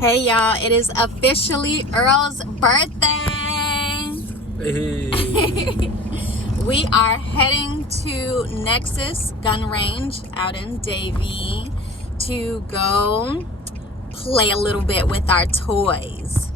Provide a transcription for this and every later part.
Hey y'all, it is officially Earl's birthday. Hey. We are heading to Nexus gun range out in Davie to go play a little bit with our toys.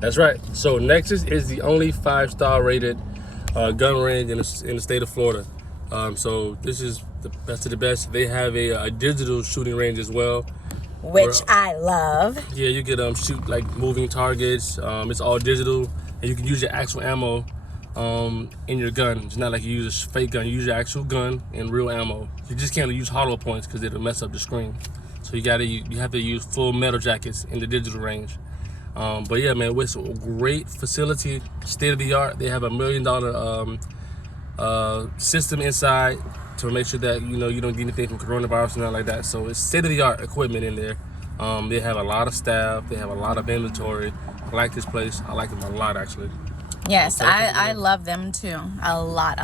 That's right. So Nexus is the only 5-star rated gun range in the state of Florida. So this is the best of the best. They have a digital shooting range as well, Which I love. Yeah, you could shoot like moving targets. It's all digital, and you can use your actual ammo in your gun. It's not like you use a fake gun. You use your actual gun and real ammo. You just can't use hollow points because it'll mess up the screen. So you have to use full metal jackets in the digital range. But yeah, man, it's a great facility, state of the art. They have $1 million system inside to make sure that you don't get anything from coronavirus and nothing like that. So it's state of the art equipment in there. They have a lot of staff. They have a lot of inventory. I like this place. I like them a lot, actually. Yes, I love them too. A lot.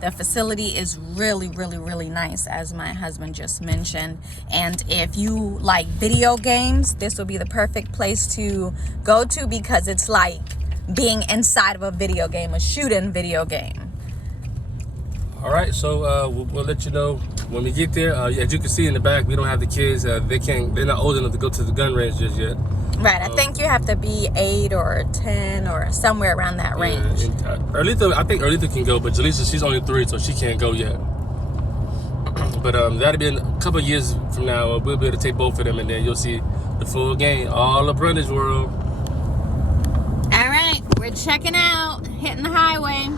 The facility is really nice, as my husband just mentioned. And if you like video games, this will be the perfect place to go to because it's like being inside of a video game, a shooting video game. All right, so we'll let you know when we get there. As you can see in the back, we don't have the kids. They're not old enough to go to the gun range just yet. Right, I think you have to be 8 or 10 or somewhere around that range. Yeah, I think Erlita can go, but Jaleesa, she's only 3, so she can't go yet. But that'll be in a couple of years from now. We'll be able to take both of them, and then you'll see the full game, all of Brundage world. All right, we're checking out, hitting the highway.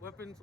Weapons.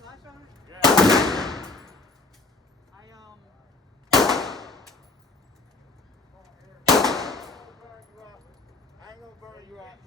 flash on it? Yeah. I ain't gonna burn you out.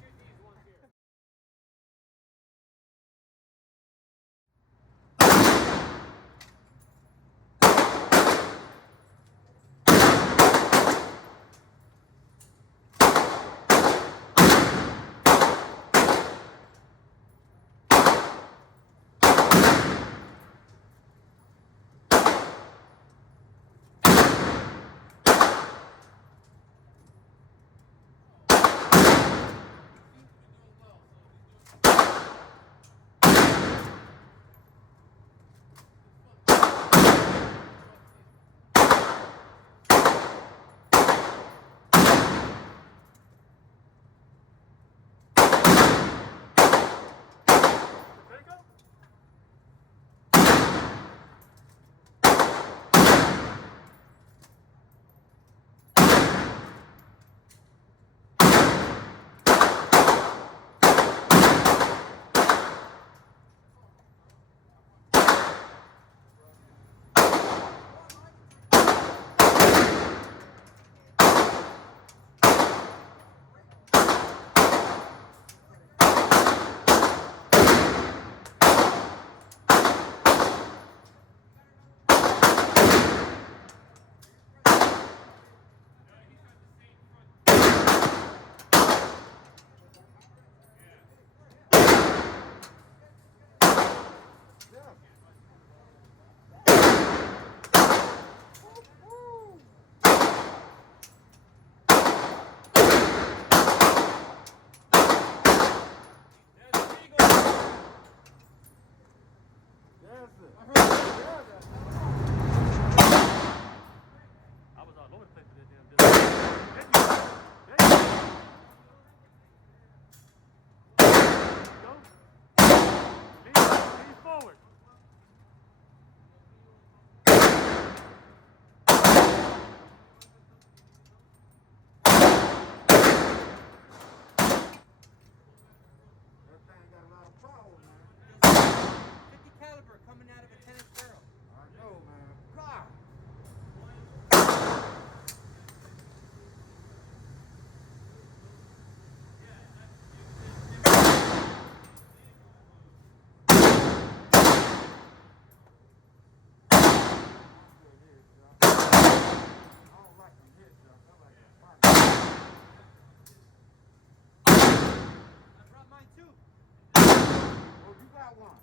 I was all over the place with that damn disc. Go. Lean forward. That thing got a lot of power, man. 50 caliber coming out of a tennis barrel. I know, man. God. I don't like them headshots. I like them body. I brought mine too. Oh, you got one.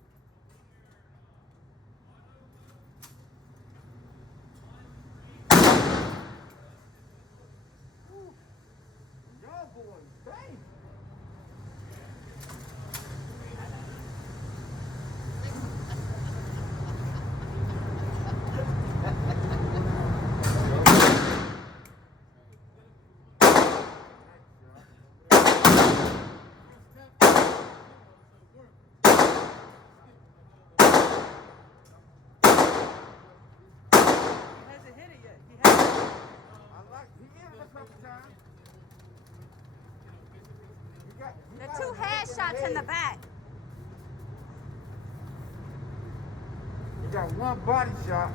Woo. Y'all boys, bang. He hasn't hit it yet. He hasn't. I like he in it a couple times. The two headshots in the back. You got one body shot.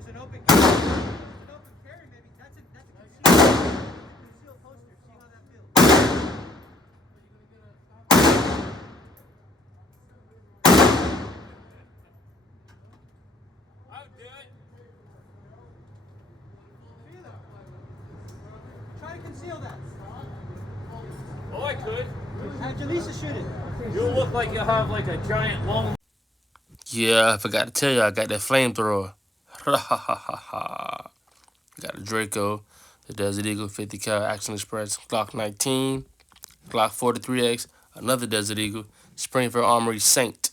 was an open carry. It was an open carry, maybe. That's a concealed poster. See how that feels. I would do it. Feel it. Try to conceal that. Oh, I could. Have Jaleesa shoot it. You'll look like you'll have like a giant long. Yeah, I forgot to tell you, I got that flamethrower. Got a Draco, the Desert Eagle 50 cal Action Express, Glock 19, Glock 43X, another Desert Eagle, Springfield Armory Saint.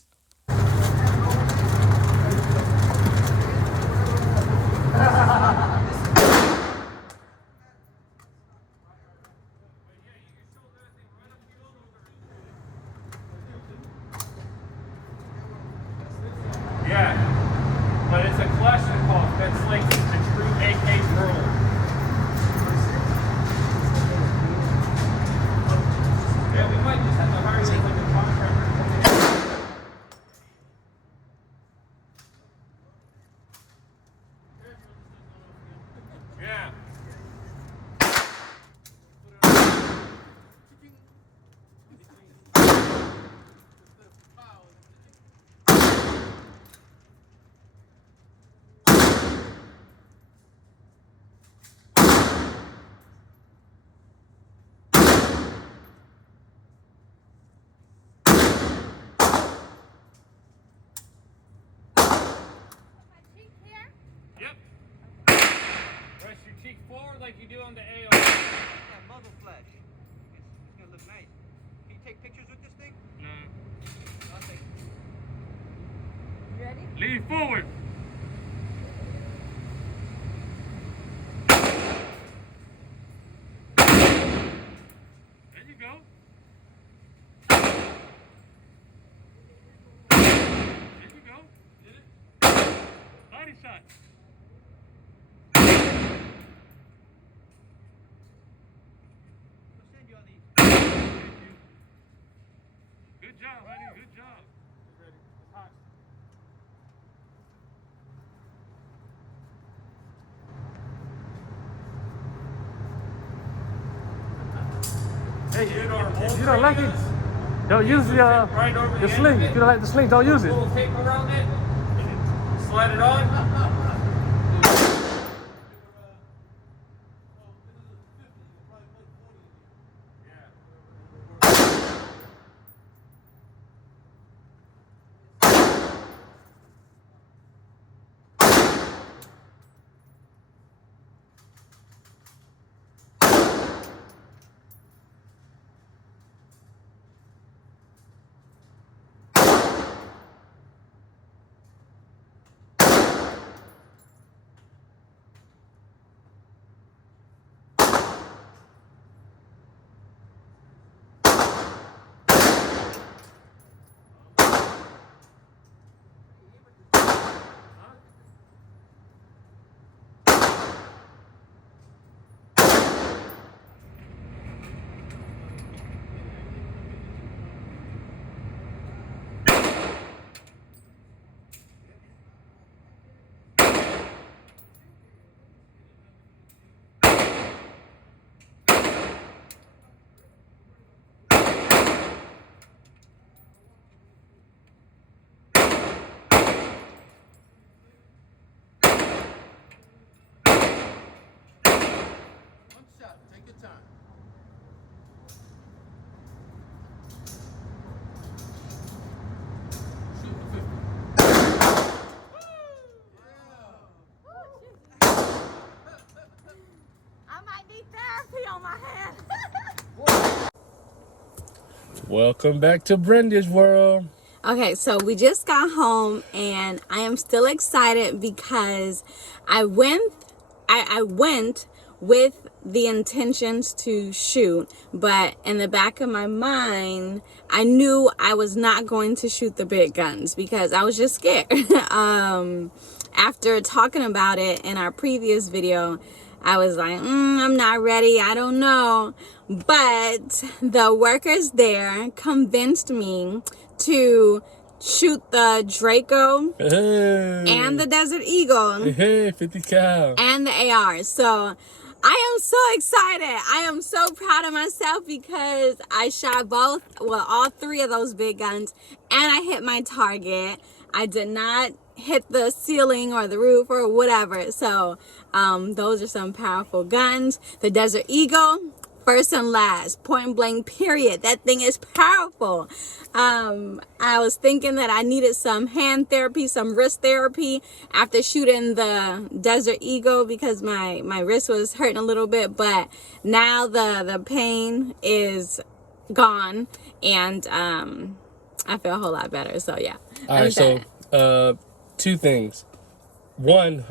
Yeah, but it's a Kalashnikov. That's like the true AK Earl. Yeah, we might just have to hire like a contractor. Yeah. Yep. Rest your cheek forward like you do on the AR. That muzzle flash. It's gonna look nice. Can you take pictures with this thing? No. I'll take it. You ready? Lean forward. There you go. There you go. Did it? Body shot. We'll send you all these. Thank you. Good job, honey. Good job. It's ready. It's hot. Hey, if you don't like it, don't use the sling. If you don't like the sling, don't use it. Little tape around it. Slide it on. I might need therapy on my hand. Welcome back to Brundage World. Okay, so we just got home and I am still excited because I went with the intentions to shoot, but in the back of my mind, I knew I was not going to shoot the big guns because I was just scared. After talking about it in our previous video, I was like, I'm not ready. I don't know. But the workers there convinced me to shoot the Draco Hey, and the Desert Eagle hey, 50 cal. and the AR. So I am so excited. I am so proud of myself because I shot all three of those big guns, and I hit my target. I did not hit the ceiling or the roof or whatever. So those are some powerful guns. The Desert Eagle, first and last, point blank, period. That thing is powerful. I was thinking that I needed some hand therapy, some wrist therapy after shooting the Desert Eagle because my wrist was hurting a little bit, but now the pain is gone, and I feel a whole lot better. So yeah. All right, so two things. One,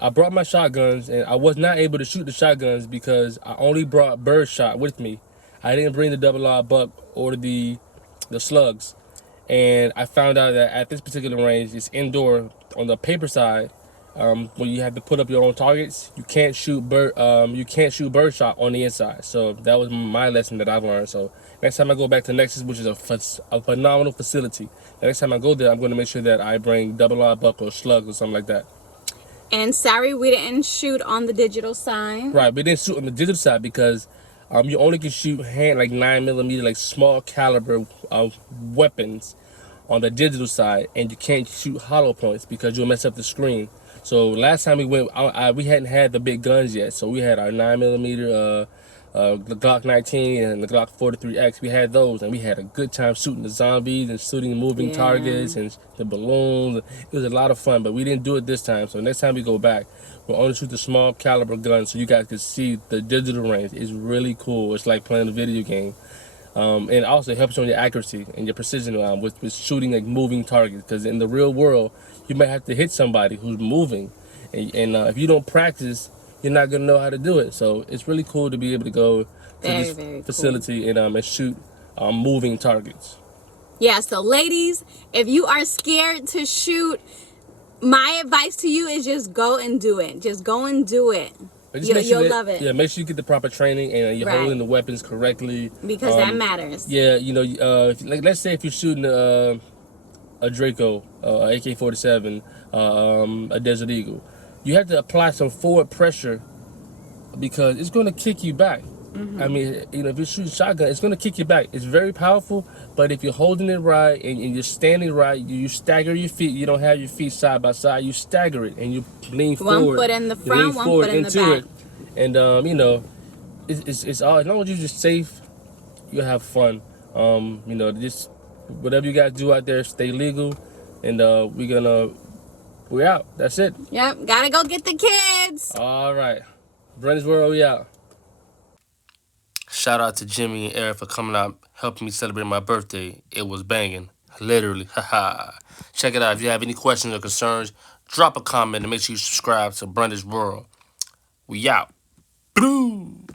I brought my shotguns, and I was not able to shoot the shotguns because I only brought birdshot with me. I didn't bring the double R buck or the slugs. And I found out that at this particular range, it's indoor on the paper side. When you have to put up your own targets, you can't shoot birdshot on the inside. So that was my lesson that I've learned. So next time I go back to Nexus, which is a phenomenal facility, the next time I go there, I'm going to make sure that I bring double R buck or slugs or something like that. And sorry we didn't shoot on the digital side. Right, we didn't shoot on the digital side because you only can shoot hand like 9mm, like small caliber weapons on the digital side, and you can't shoot hollow points because you'll mess up the screen. So last time we went, we hadn't had the big guns yet, so we had our 9mm, the Glock 19 and the Glock 43X. We had those, and we had a good time shooting the zombies and shooting moving targets and the balloons. It was a lot of fun, but we didn't do it this time. So next time we go back, we'll only shoot the small caliber guns so you guys can see the digital range. It's really cool. It's like playing a video game. And it also helps on your accuracy and your precision with shooting like moving targets. Because in the real world, you might have to hit somebody who's moving, and if you don't practice, you're not gonna know how to do it. So it's really cool to be able to go to this facility and shoot moving targets. Yeah. So ladies, if you are scared to shoot, my advice to you is just go and do it. Just go and do it. You'll love it. Yeah, make sure you get the proper training and you're holding the weapons correctly. Because that matters. Yeah, let's say if you're shooting a Draco, AK-47, a Desert Eagle, you have to apply some forward pressure because it's going to kick you back. I mean, if you shoot shotgun, it's going to kick you back. It's very powerful, but if you're holding it right and you're standing right, you stagger your feet. You don't have your feet side by side. You stagger it and you lean forward. One foot in the front, one foot in the back. And it's all, as long as you're just safe, you'll have fun. Just whatever you guys do out there, stay legal, and we're out. That's it. Yep, gotta go get the kids. All right, Brundage World, we out. Shout out to Jimmy and Earl for coming out, helping me celebrate my birthday. It was banging, literally. Haha. Check it out. If you have any questions or concerns, drop a comment and make sure you subscribe to Brundage World. We out. Boom.